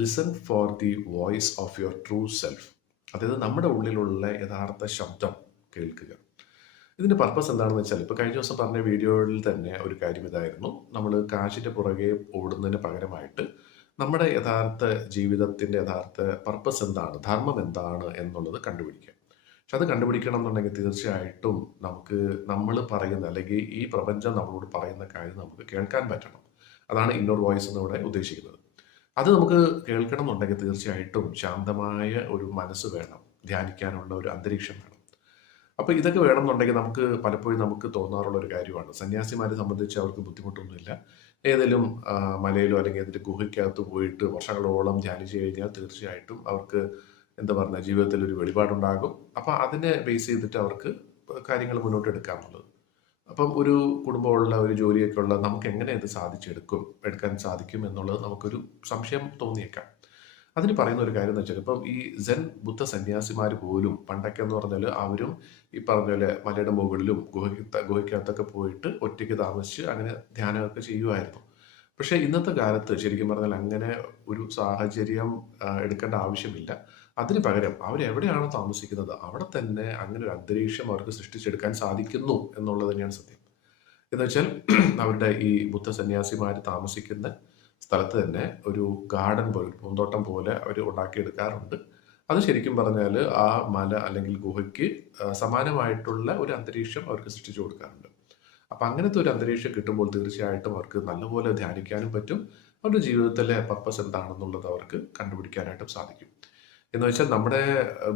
Listen for the voice of your true self. അതായത് നമ്മുടെ ഉള്ളിലുള്ള യഥാർത്ഥ ശബ്ദം കേൾക്കുക. ഇതിന്റെ പർപ്പസ് എന്താണെന്ന് വെച്ചാൽ, ഇപ്പോൾ കഴിഞ്ഞ ദിവസം പറഞ്ഞ വീഡിയോയിൽ തന്നെ ഒരു കാര്യം ഇതായിരുന്നു. നമ്മൾ കാശിന്റെ പുറകെ ഓടുന്നതിന് പകരമായിട്ട് നമ്മുടെ യഥാർത്ഥ ജീവിതത്തിന്റെ യഥാർത്ഥ പർപ്പസ് എന്താണ്, ധർമ്മം എന്താണ് എന്നുള്ളത് കണ്ടുപിടിക്കുക. പക്ഷെ അത് കണ്ടുപിടിക്കണം എന്നുണ്ടെങ്കിൽ തീർച്ചയായിട്ടും നമുക്ക് നമ്മൾ പറയുന്ന, അല്ലെങ്കിൽ ഈ പ്രപഞ്ചം നമ്മളോട് പറയുന്ന കാര്യം നമുക്ക് കേൾക്കാൻ പറ്റണം. അതാണ് ഇന്നർ വോയിസ് എന്നിവിടെ ഉദ്ദേശിക്കുന്നത്. അത് നമുക്ക് കേൾക്കണം എന്നുണ്ടെങ്കിൽ തീർച്ചയായിട്ടും ശാന്തമായ ഒരു മനസ്സ് വേണം, ധ്യാനിക്കാനുള്ള ഒരു അന്തരീക്ഷം വേണം. അപ്പൊ ഇതൊക്കെ വേണമെന്നുണ്ടെങ്കിൽ നമുക്ക് പലപ്പോഴും നമുക്ക് തോന്നാറുള്ള ഒരു കാര്യമാണ്, സന്യാസിമാരെ സംബന്ധിച്ച് അവർക്ക് ബുദ്ധിമുട്ടൊന്നുമില്ല. ഏതെങ്കിലും മലയിലോ അല്ലെങ്കിൽ ഏതെങ്കിലും ഗുഹയ്ക്കകത്ത് പോയിട്ട് വർഷങ്ങളോളം ധ്യാനിച്ചു കഴിഞ്ഞാൽ തീർച്ചയായിട്ടും അവർക്ക് എന്താ പറയുക, ജീവിതത്തിൽ ഒരു വെളിപാടുണ്ടാകും. അപ്പൊ അതിനെ ബേസ് ചെയ്തിട്ട് അവർക്ക് കാര്യങ്ങൾ മുന്നോട്ട് എടുക്കാമെന്നുള്ളത്. അപ്പം ഒരു കുടുംബമുള്ള, ഒരു ജോലിയൊക്കെ ഉള്ള നമുക്ക് എങ്ങനെ ഇത് എടുക്കാൻ സാധിക്കും എന്നുള്ളത് നമുക്കൊരു സംശയം തോന്നിയേക്കാം. അതിന് പറയുന്ന ഒരു കാര്യം എന്ന് വെച്ചാൽ, ഇപ്പം ഈ സെൻ ബുദ്ധ സന്യാസിമാർ പോലും പണ്ടൊക്കെ എന്ന് പറഞ്ഞാൽ അവരും ഈ പറഞ്ഞ പോലെ മലയുടെ മുകളിലും ഗുഹയ്ക്കകത്തൊക്കെ പോയിട്ട് ഒറ്റയ്ക്ക് താമസിച്ച് അങ്ങനെ ധ്യാനമൊക്കെ ചെയ്യുമായിരുന്നു. പക്ഷേ ഇന്നത്തെ കാലത്ത് ശരിക്കും പറഞ്ഞാൽ അങ്ങനെ ഒരു സാഹചര്യം എടുക്കേണ്ട ആവശ്യമില്ല. അതിന് പകരം അവരെവിടെയാണോ താമസിക്കുന്നത് അവിടെ തന്നെ അങ്ങനെ ഒരു അന്തരീക്ഷം അവർക്ക് സൃഷ്ടിച്ചെടുക്കാൻ സാധിക്കുന്നു എന്നുള്ളത് തന്നെയാണ് സത്യം. എന്ന് വെച്ചാൽ അവരുടെ ഈ ബുദ്ധ സന്യാസിമാർ താമസിക്കുന്ന സ്ഥലത്ത് തന്നെ ഒരു ഗാർഡൻ പോലെ, ഒരു പൂന്തോട്ടം പോലെ അവർ ഉണ്ടാക്കിയെടുക്കാറുണ്ട്. അത് ശരിക്കും പറഞ്ഞാൽ ആ മല അല്ലെങ്കിൽ ഗുഹയ്ക്ക് സമാനമായിട്ടുള്ള ഒരു അന്തരീക്ഷം അവർക്ക് സൃഷ്ടിച്ചു കൊടുക്കാറുണ്ട്. അപ്പൊ അങ്ങനത്തെ ഒരു അന്തരീക്ഷം കിട്ടുമ്പോൾ തീർച്ചയായിട്ടും അവർക്ക് നല്ലപോലെ ധ്യാനിക്കാനും പറ്റും. അവരുടെ ജീവിതത്തിലെ പർപ്പസ് എന്താണെന്നുള്ളത് അവർക്ക് കണ്ടുപിടിക്കാനായിട്ടും സാധിക്കും. എന്ന് വെച്ചാൽ നമ്മുടെ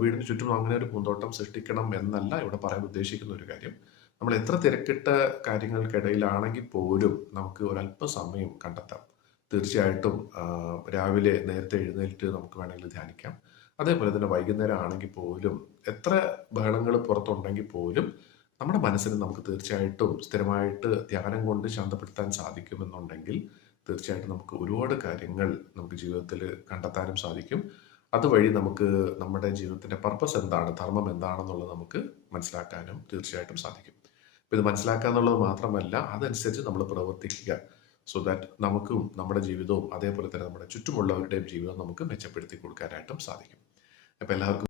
വീടിന് ചുറ്റും അങ്ങനെ ഒരു പൂന്തോട്ടം സൃഷ്ടിക്കണം എന്നല്ല ഇവിടെ പറയാൻ ഉദ്ദേശിക്കുന്ന ഒരു കാര്യം. നമ്മൾ എത്ര തിരക്കിട്ട കാര്യങ്ങൾക്കിടയിലാണെങ്കിൽ പോലും നമുക്ക് ഒരല്പസമയം കണ്ടെത്താം. തീർച്ചയായിട്ടും രാവിലെ നേരത്തെ എഴുന്നേറ്റ് നമുക്ക് വേണമെങ്കിൽ ധ്യാനിക്കാം. അതേപോലെ തന്നെ വൈകുന്നേരം ആണെങ്കിൽ പോലും എത്ര ബഹളങ്ങൾ പുറത്തുണ്ടെങ്കിൽ പോലും നമ്മുടെ മനസ്സിനെ നമുക്ക് തീർച്ചയായിട്ടും സ്ഥിരമായിട്ട് ധ്യാനം കൊണ്ട് ശാന്തപ്പെടുത്താൻ സാധിക്കുമെന്നുണ്ടെങ്കിൽ തീർച്ചയായിട്ടും നമുക്ക് ഒരുപാട് കാര്യങ്ങൾ നമുക്ക് ജീവിതത്തിൽ കണ്ടെത്താനും സാധിക്കും. അതുവഴി നമുക്ക് നമ്മുടെ ജീവിതത്തിന്റെ പർപ്പസ് എന്താണ്, ധർമ്മം എന്താണെന്നുള്ളത് നമുക്ക് മനസ്സിലാക്കാനും തീർച്ചയായിട്ടും സാധിക്കും. അപ്പൊ ഇത് മനസ്സിലാക്കുക എന്നുള്ളത് മാത്രമല്ല, അതനുസരിച്ച് നമ്മൾ പ്രവർത്തിക്കുക. സോ ദാറ്റ് നമുക്കും നമ്മുടെ ജീവിതവും അതേപോലെ തന്നെ നമ്മുടെ ചുറ്റുമുള്ളവരുടെയും ജീവിതം നമുക്ക് മെച്ചപ്പെടുത്തി കൊടുക്കാനായിട്ടും സാധിക്കും. അപ്പൊ എല്ലാവർക്കും